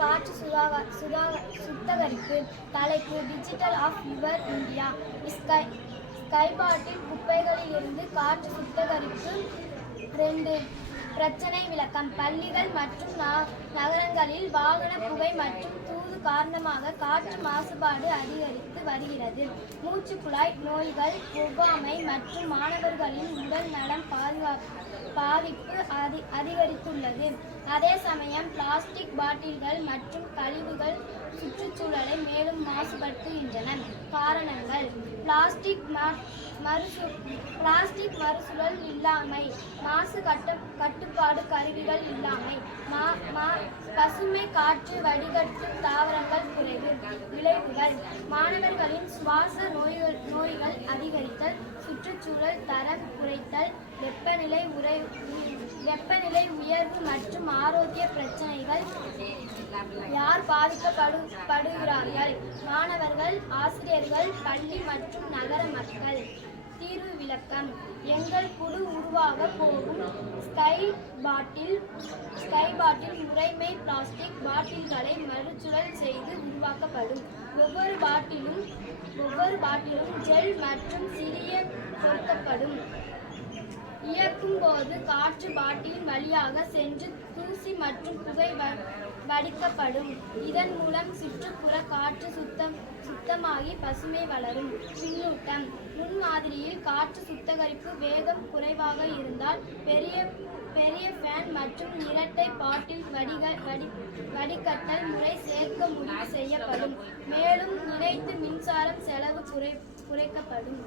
காற்று சுத்திகரிப்பு. தலைப்பு டிஜிட்டல் ஆஃப் யுவர் இந்தியா. ஸ்கைபாட்டில் குப்பைகளிலிருந்து காற்று சுத்திகரிப்பு. 2. பிரச்சனை விளக்கம். பள்ளிகள் மற்றும் நகரங்களில் வாகன புகை மற்றும் தூது காரணமாக காற்று மாசுபாடு அதிகரித்து வருகிறது. மூச்சுக்குழாய் நோய்கள், ஒவ்வாமை மற்றும் மாணவர்களின் உடல் நலம் பாதிப்பு அதிகரித்துள்ளது. அதே சமயம் பிளாஸ்டிக் பாட்டில்கள் மற்றும் கழிவுகள் சுற்றுச்சூழலை மேலும் மாசுபடுத்துகின்றன. காரணங்கள்: பிளாஸ்டிக் மறுசுழல் இல்லாமை, மாசு கட்டுப்பாடு கருவிகள் இல்லாமை, பசுமை காற்று வடிகட்டும் தாவரங்கள் குறைவு. விளைவுகள்: மாணவர்களின் சுவாச நோய்கள் அதிகரித்தல், சுற்றுச்சூழல் தரம் குறைத்தல், வெப்பநிலை உயர்வு மற்றும் ஆரோக்கிய பிரச்சனைகள். யார் பாதிக்கப்படுகிறார்கள்? மாணவர்கள், ஆசிரியர்கள், பள்ளி மற்றும் நகர மக்கள். தீர்வு விளக்கம். எங்கள் குழு உருவாக போகும் ஸ்கை பாட்டில் முறைமை பிளாஸ்டிக் பாட்டில்களை மறுசுழல் செய்து உருவாக்கப்படும். ஒவ்வொரு பாட்டிலும் ஜெல் மற்றும் சிறிய பொருத்தப்படும். இயக்கும் போது காற்று பாட்டில் வழியாக சென்று தூசி மற்றும் புகை வடிக்கப்படும். இதன் மூலம் சுற்றுப்புற காற்று சுத்தமாகி பசுமை வளரும். பின்னூட்டம். முன்மாதிரியில் காற்று சுத்திகரிப்பு வேகம் குறைவாக இருந்தால் பெரிய ஃபேன் மற்றும் இரட்டை பாட்டில் வடிகட்டல் முறை சேர்க்க முடிவு செய்யப்படும். மேலும் நிலைத்து மின்சாரம் செலவு குறைக்கப்படும்.